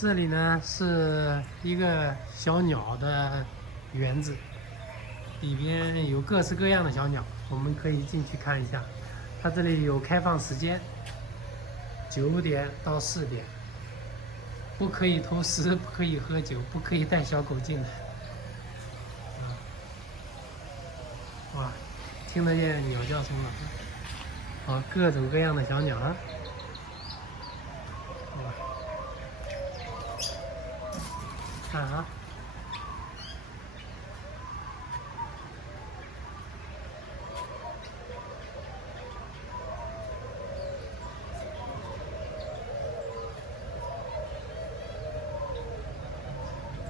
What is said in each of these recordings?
这里呢是一个小鸟的园子，里边有各式各样的小鸟，我们可以进去看一下。它这里有开放时间，9点到4点，不可以偷食，不可以喝酒，不可以带小狗进来。哇，听得见鸟叫声了。好，各种各样的小鸟啊。哇，看啊。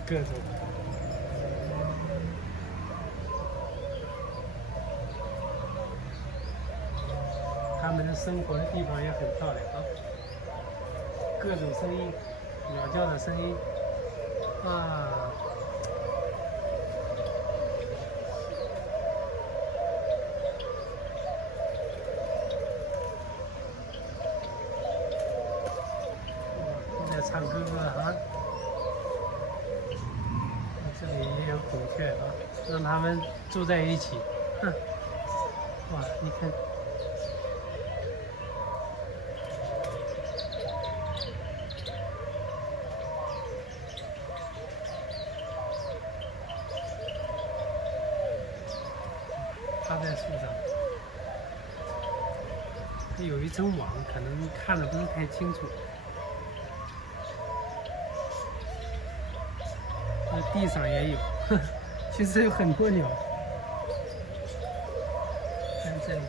各种，它们的生活的地方也很漂亮啊，各种声音，鸟叫的声音啊，在唱歌啊。这里也有孔雀啊，让它们住在一起。哼，哇，你看，它在树上，它有一层网，可能看的不是太清楚。地上也有，其实有很多鸟。看这里，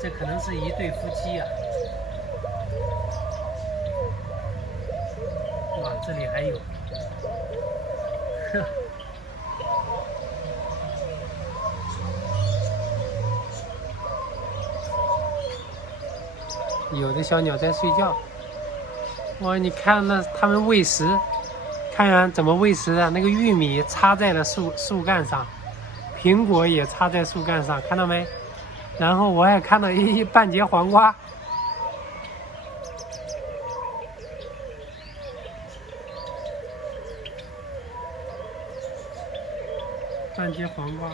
这可能是一对夫妻啊。哇，这里还有，呵。有的小鸟在睡觉。哇，你看那它们喂食，看看怎么喂食啊？那个玉米插在了树干上，苹果也插在树干上，看到没？然后我还看到半截黄瓜。半截黄瓜，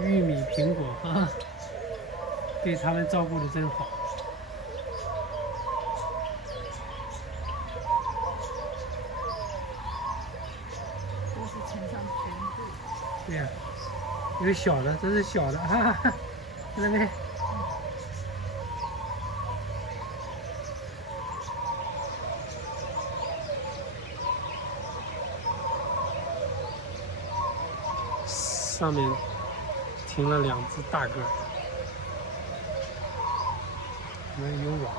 玉米、苹果啊，对它们照顾的真好。对呀，有小的，这是小的，哈哈，看到没？上面停了2只大个，可能有网。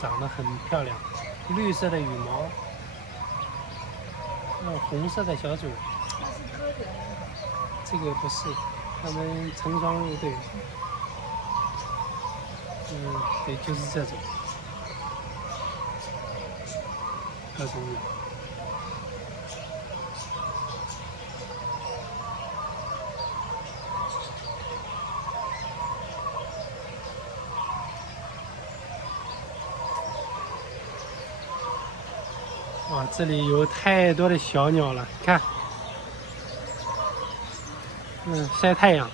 长得很漂亮，绿色的羽毛，红色的小嘴。那是鸽子。这个不是，它们成双入对。对，就是这种各种鸟。哇，这里有太多的小鸟了，看，晒太阳。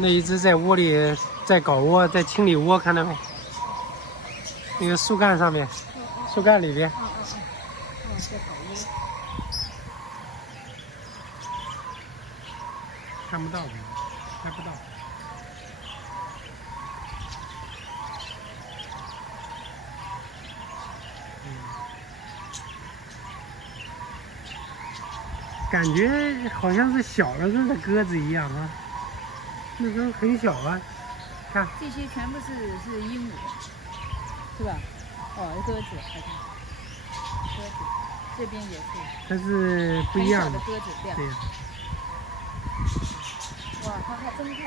那一只在窝里在搞窝，在清理窝，看到没？那个树干上面，树干里边。在搞窝。看不到，拍不到。感觉好像是小的时候的鸽子一样啊，那时候很小啊。看，这些全部是鹦鹉，是吧？哦，鸽子，好像鸽子，这边也是。它是不一样的。很小的鸽子，对。对。哇，它还睁开。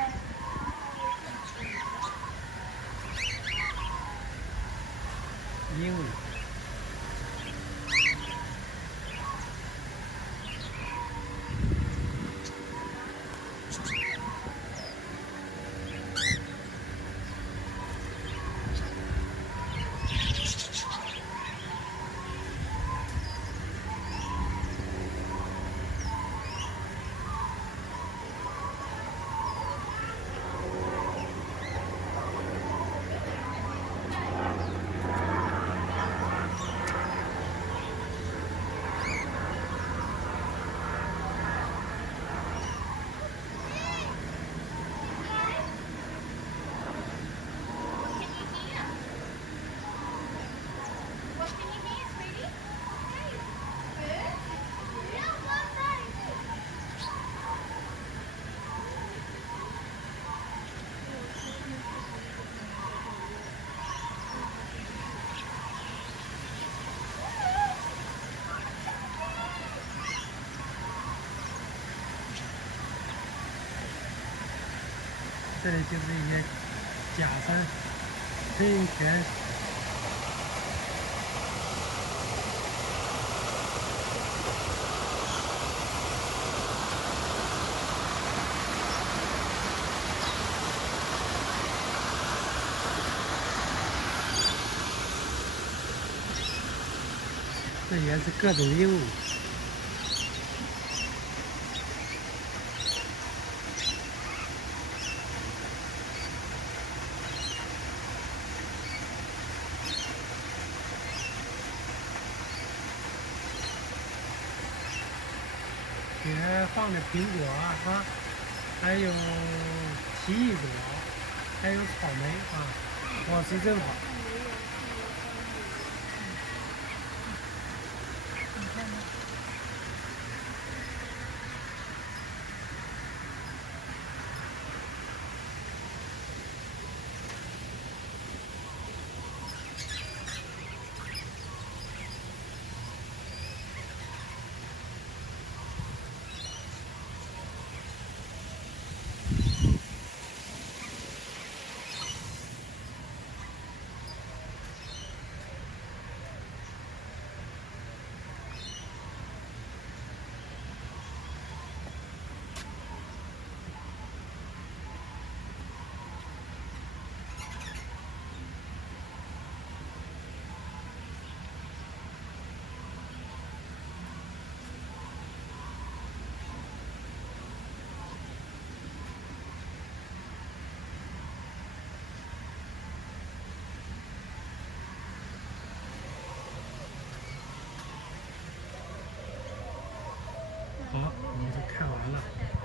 鹦鹉。这里就是一些假山、喷泉。这也是各种鹦鹉。里面放的苹果啊，还有奇异果，还有草莓啊，伙食真好。你看呢？好，我们就看完了。